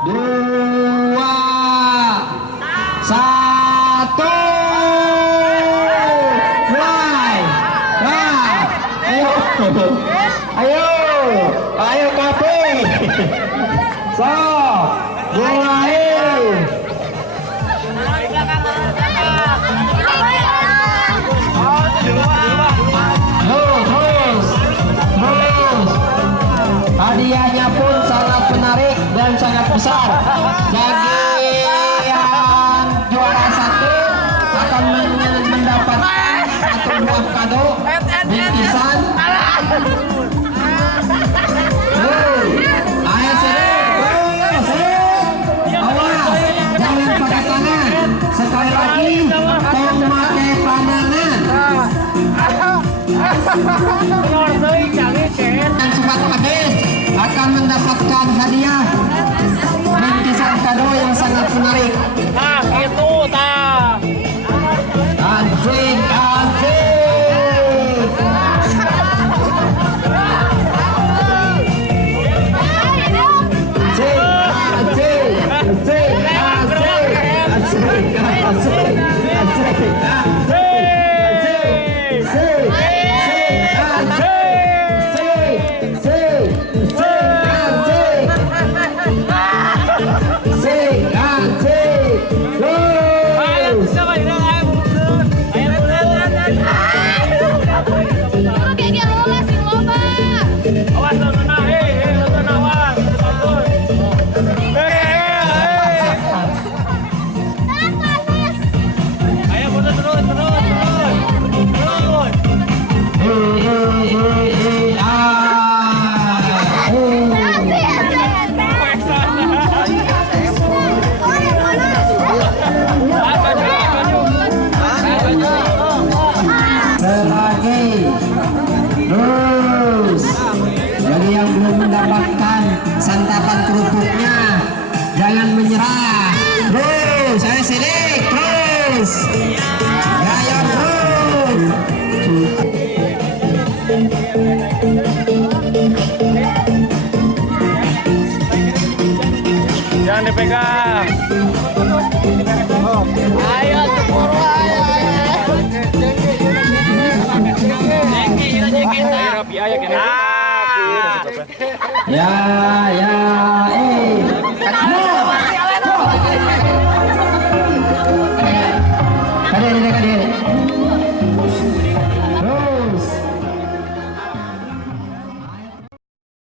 dua, satu. Mulai. Nah, ayo, ayo, ayo Kapi. So, mulai. Hadiahnya pun sangat menarik dan sangat besar. Bagi yang juara satu akan mendapatkan satu buah kado bingkisan. Ayo awas, jangan pakai tangan. Sekali lagi, memakai pandangan. Dan cepat habis akan mendapatkan hadiah bingkisan kado yang sangat menarik. Nah, itu tah. Anjing, anjing. Terus, jadi yang belum mendapatkan santapan kerupuknya jangan menyerah. Terus, saya sidik terus. Ayo terus. Jangan dipegang. Ayo cemburu ayo. Ya,